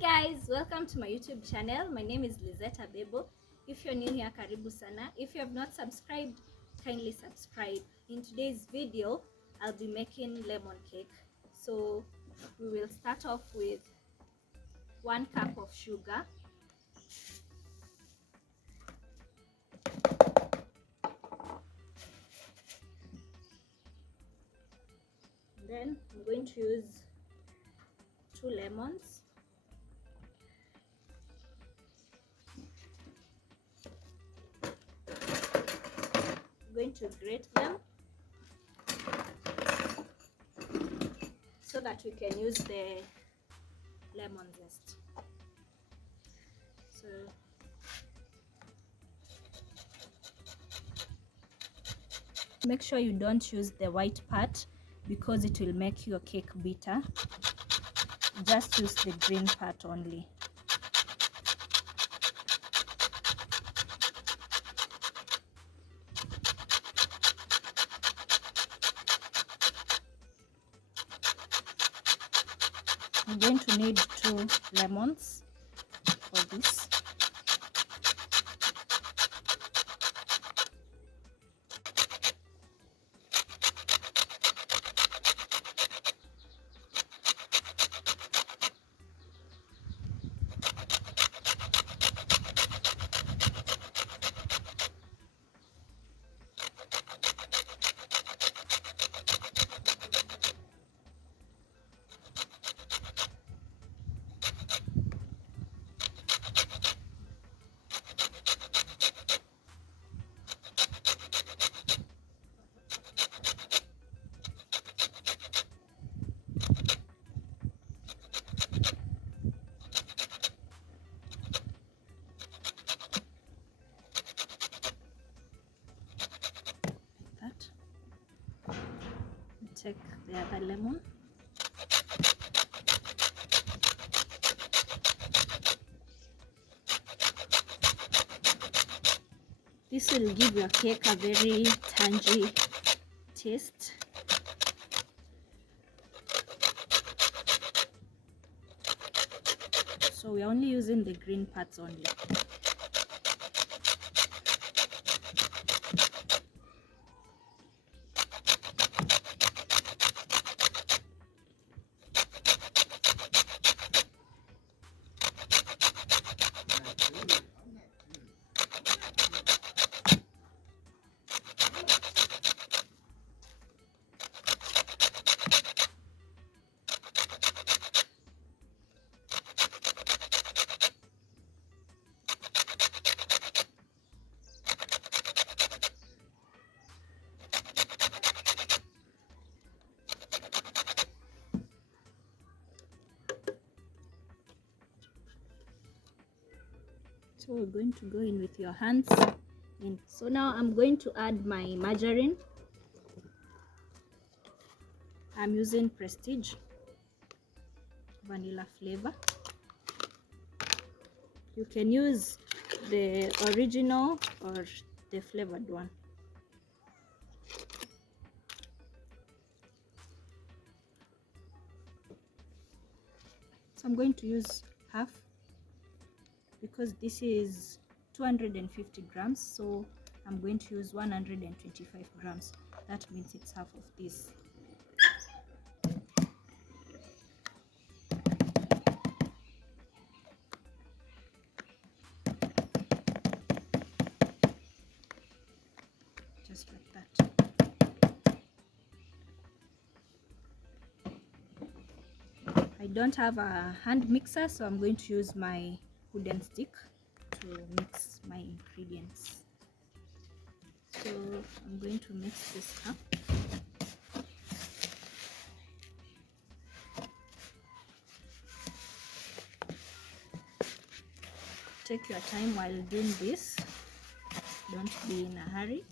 guys, welcome to my YouTube channel. My name is Lizetta Bebo. If you're new here, karibu sana. If you have not subscribed, kindly subscribe. In today's video, I'll be making lemon cake. So we will start off with 1 cup of sugar, then I'm going to use 2 lemons, I'm going to grate them so that we can use the lemon zest. So make sure you don't use the white part because it will make your cake bitter. Just use the green part only. I'm going to need 2 lemons for this. Take the other lemon. This will give your cake a very tangy taste. So we're only using the green parts only. So we're going to go in with your hands in. So now I'm going to add my margarine. I'm using Prestige vanilla flavor. You can use the original or the flavored one. So I'm going to use half because this is 250 grams, so I'm going to use 125 grams. That means it's half of this. Just like that. I don't have a hand mixer, so I'm going to use my wooden stick to mix my ingredients. So I'm going to mix this up. Take your time while doing this. Don't be in a hurry.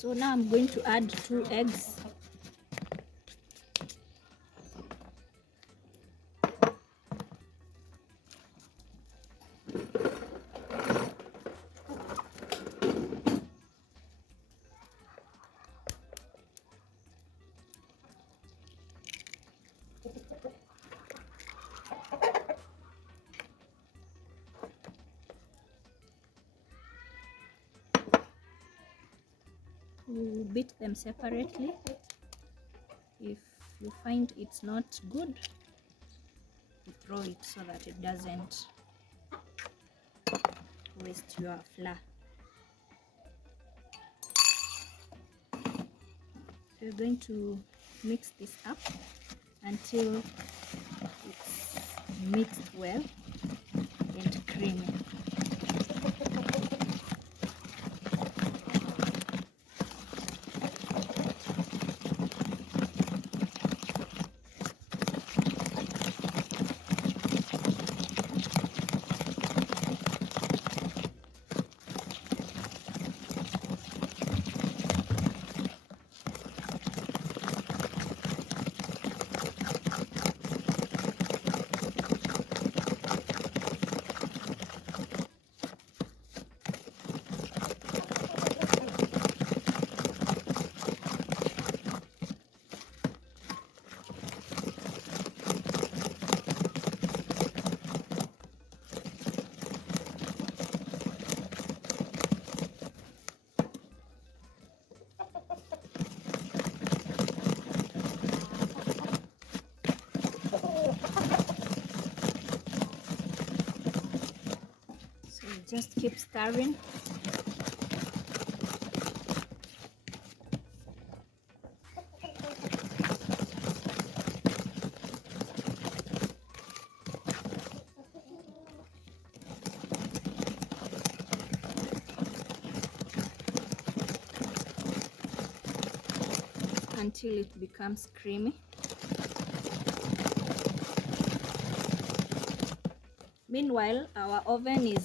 So now I'm going to add 2 eggs. You beat them separately. If you find it's not good, you throw it so that it doesn't waste your flour. So you're going to mix this up until it's mixed well and creamy. So just keep stirring. Until it becomes creamy. Meanwhile, our oven is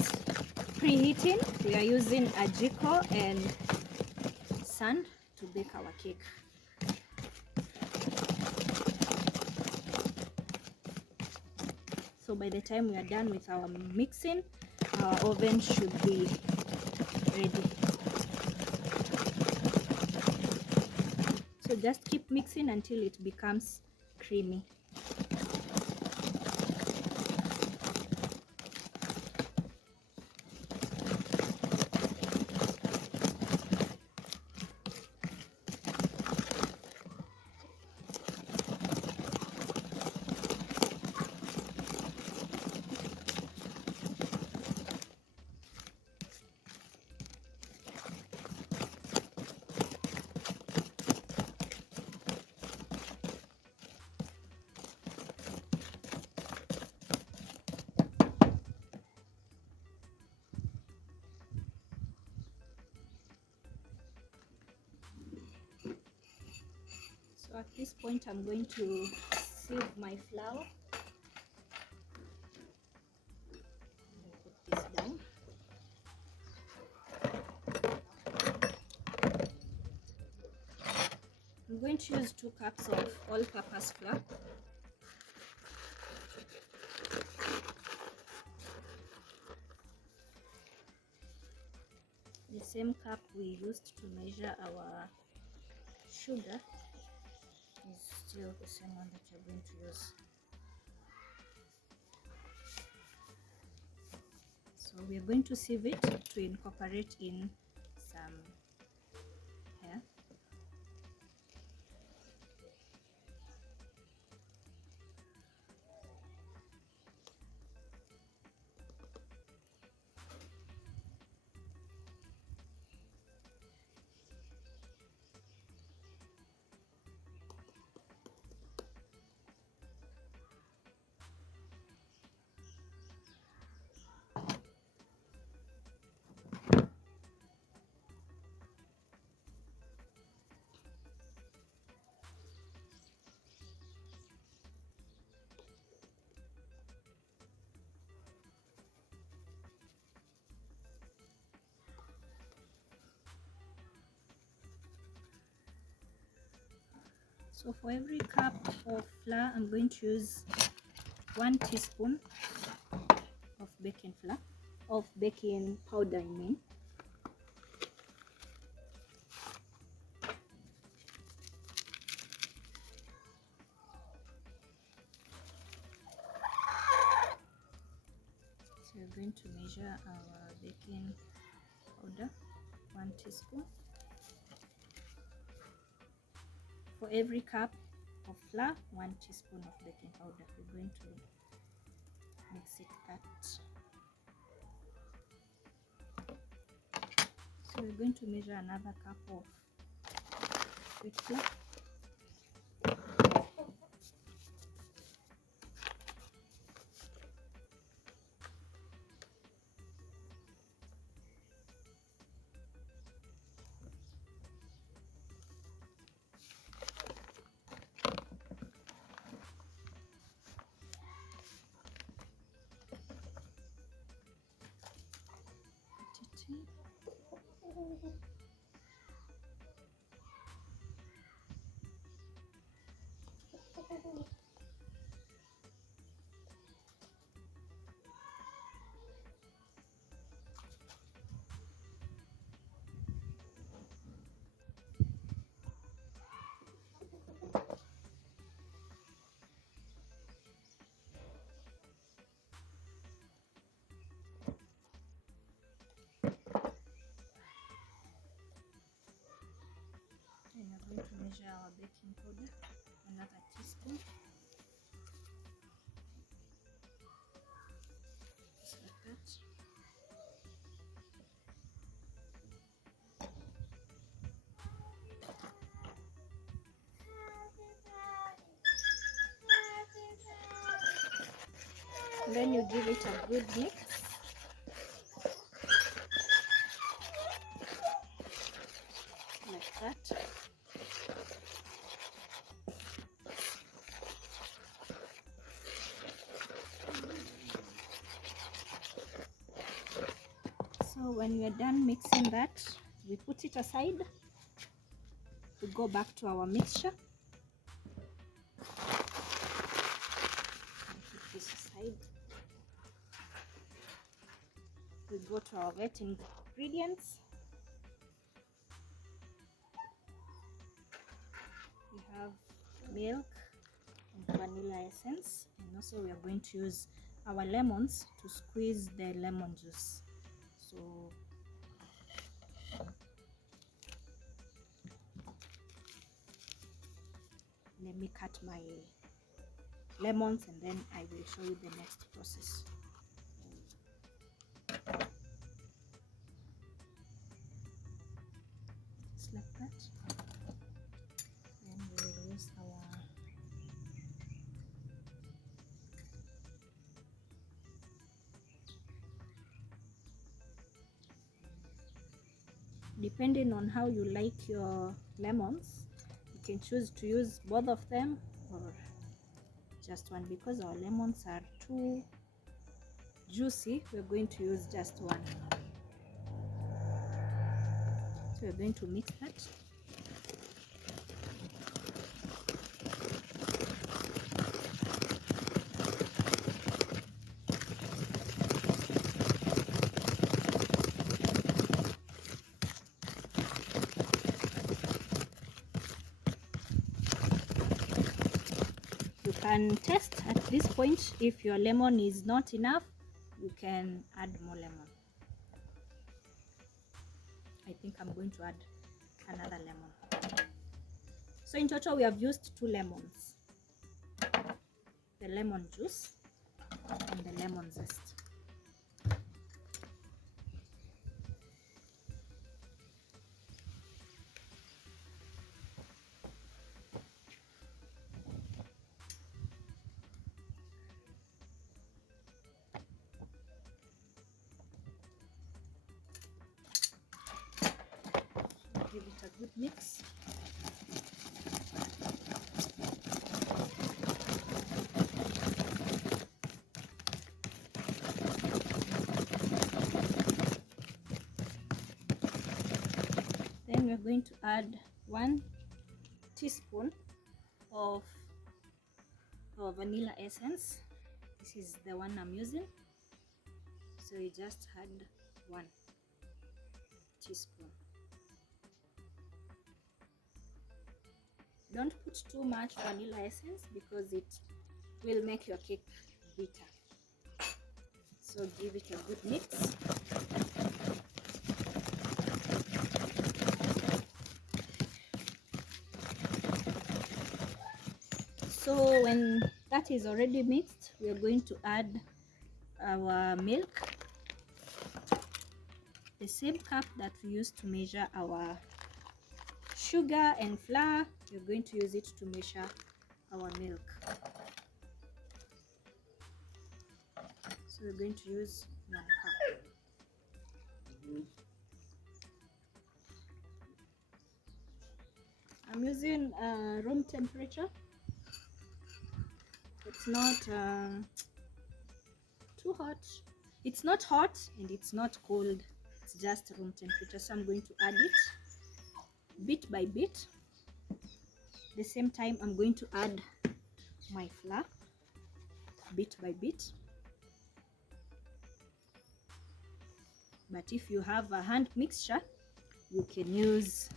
preheating. We are using a JIKO and sand to bake our cake. So by the time we are done with our mixing, our oven should be ready. So just keep mixing until it becomes creamy. So at this point, I'm going to sieve my flour. Put this down. I'm going to use 2 cups of all-purpose flour. The same cup we used to measure our sugar is still the same one that you're going to use. So we're going to sieve it to incorporate in some hair. So for every cup of flour, I'm going to use 1 teaspoon of baking flour, of baking powder, I mean. So we're going to measure our baking powder, 1 teaspoon. For every cup of flour, 1 teaspoon of baking powder. We're going to mix it that. So we're going to measure another cup of wheat flour. And we're going to measure our baking powder, another teaspoon. Just like that. And then you give it a good mix. Like that. So when we're done mixing that, we put it aside. We go back to our mixture. Put this aside. We go to our wet ingredients. We have milk and vanilla essence, and also we are going to use our lemons to squeeze the lemon juice. So let me cut my lemons and then I will show you the next process. Just like that. Then we will use our depending on how you like your lemons, you can choose to use both of them or just one. Because our lemons are too juicy, we're going to use just one. So we're going to mix that. You can test at this point. If your lemon is not enough, you can add more lemon. I think I'm going to add another lemon. So in total we have used 2 lemons, the lemon juice and the lemon zest. Give it a good mix. Then we're going to add 1 teaspoon of vanilla essence. This is the one I'm using. So you just add 1 teaspoon. Don't put too much vanilla essence because it will make your cake bitter. So give it a good mix. So when that is already mixed, we are going to add our milk, the same cup that we used to measure our sugar and flour. We're going to use it to measure our milk. So we're going to use 1 cup. I'm using room temperature. It's not too hot. It's not hot and it's not cold. It's just room temperature. So I'm going to add it bit by bit. At the same time, I'm going to add my flour bit by bit. But if you have a hand mixture, you can use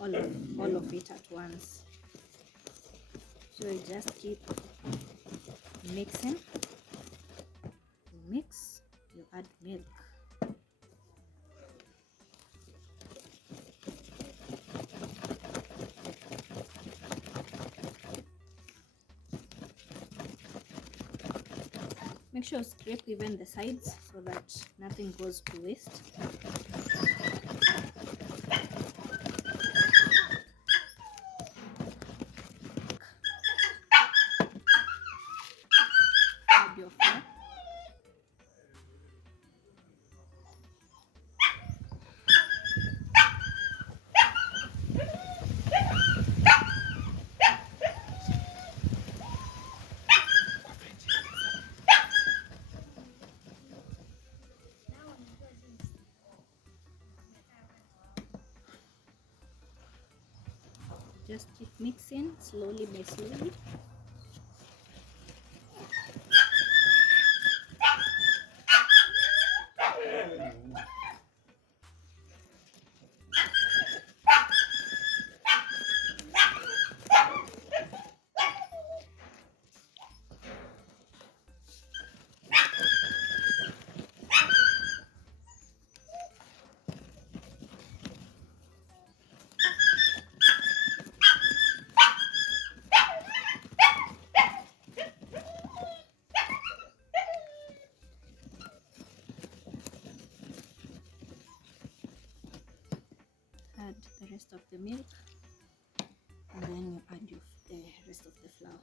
all of it at once. So you just keep mixing. You mix, you add milk. Make sure you scrape even the sides so that nothing goes to waste. Add your flour. Just keep mixing slowly by slowly. Add the rest of the milk, and then you add the rest of the flour.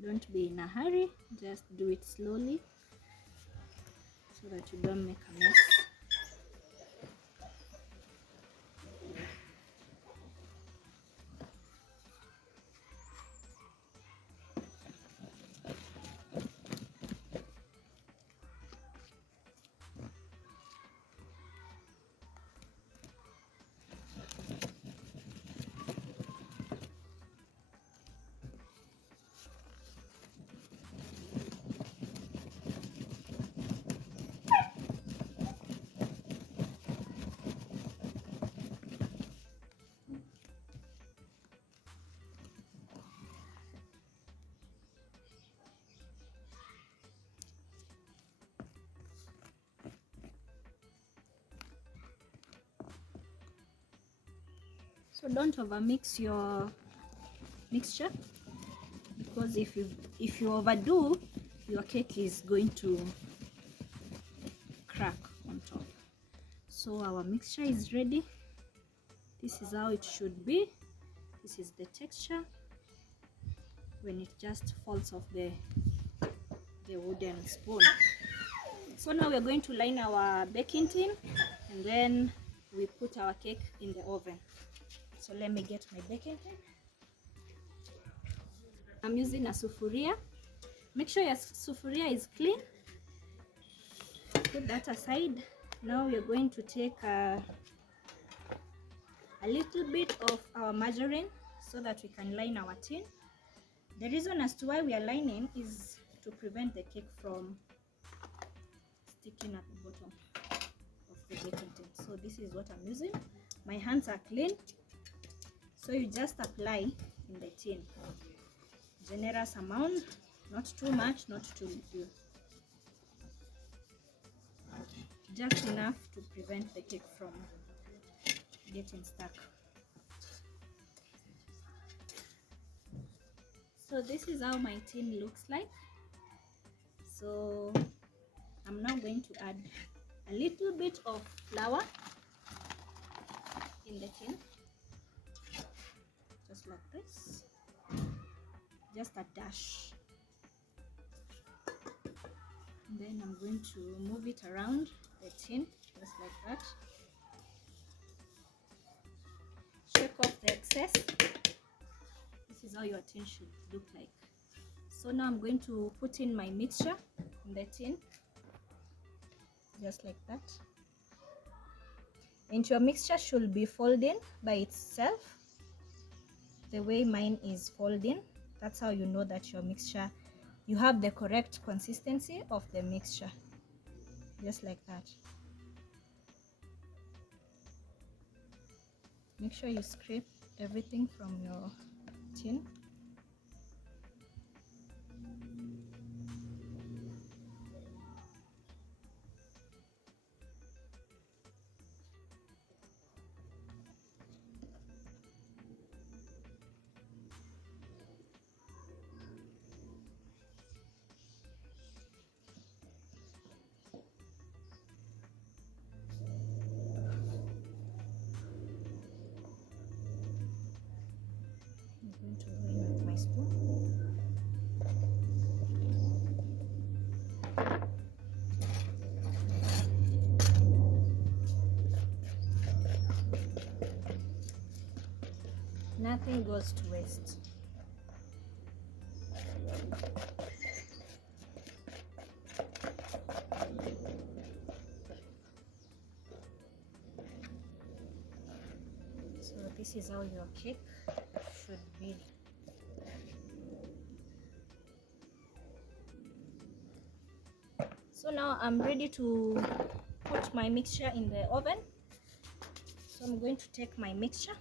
Don't be in a hurry, just do it slowly so that you don't make a mess. So don't overmix your mixture, because if you overdo, your cake is going to crack on top. So our mixture is ready. This is how it should be. This is the texture when it just falls off the wooden spoon. So now we're going to line our baking tin, and then we put our cake in the oven. So let me get my baking tin. I'm using a sufuria. Make sure your sufuria is clean. put that aside. Now we're going to take a little bit of our margarine so that we can line our tin. The reason as to why we are lining is to prevent the cake from sticking at the bottom of the baking tin. So this is what I'm using. My hands are clean, so you just apply in the tin. Generous amount, not too much, not too little. Just enough to prevent the cake from getting stuck. So this is how my tin looks like. So I'm now going to add a little bit of flour in the tin, just like this, just a dash. And then I'm going to move it around the tin, just like that. Shake off the excess. This is how your tin should look like. So now I'm going to put in my mixture in the tin, just like that. And your mixture should be folding by itself, the way mine is folding. That's how you know that your mixture, you have the correct consistency of the mixture, just like that. Make sure you scrape everything from your tin. I'm going to roll with my spoon. Nothing goes to waste. So this is how your cake should be. So now I'm ready to put my mixture in the oven. So I'm going to take my mixture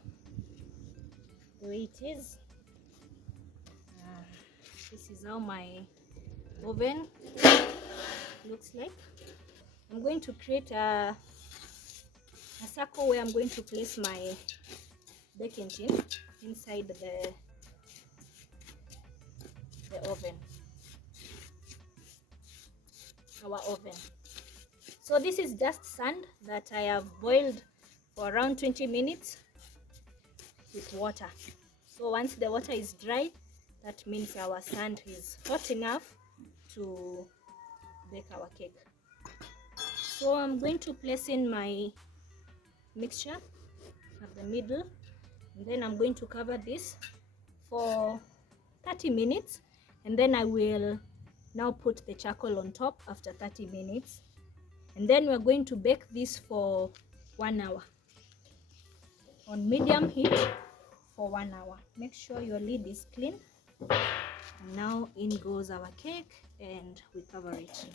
the way it is. This is how my oven looks like. I'm going to create a circle where I'm going to place my baking tin inside the oven, our oven. So this is just sand that I have boiled for around 20 minutes with water. So once the water is dry, that means our sand is hot enough to bake our cake. So I'm going to place in my mixture at the middle, and then I'm going to cover this for 30 minutes, and then I will now put the charcoal on top after 30 minutes, and then we're going to bake this for 1 hour on medium heat for 1 hour. Make sure your lid is clean. And now in goes our cake, and we cover it.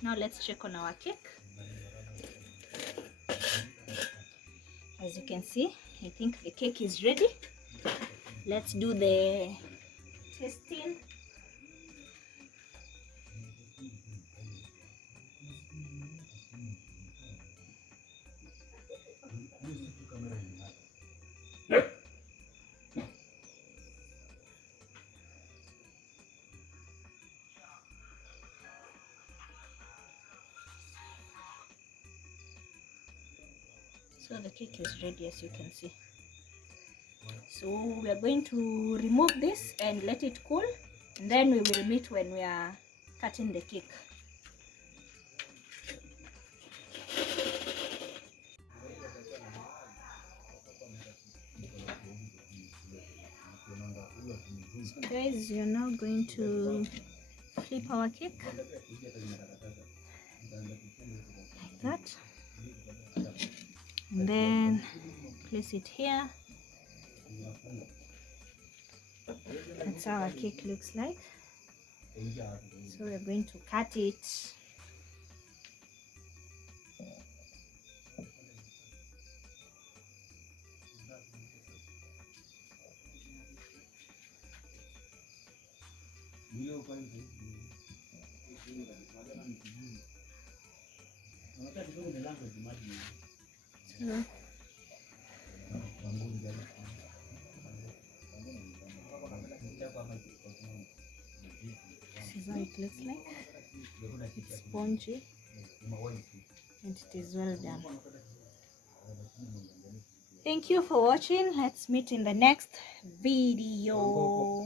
Now let's check on our cake. As you can see, I think the cake is ready. Let's do the testing. So the cake is ready, as you can see. So we are going to remove this and let it cool, and then we will meet when we are cutting the cake. So guys, you're now going to flip our cake like that, and then place it here. That's how our cake looks like. So we're going to cut it. This is how it looks like. It's spongy and it is well done. Thank you for watching. Let's meet in the next video.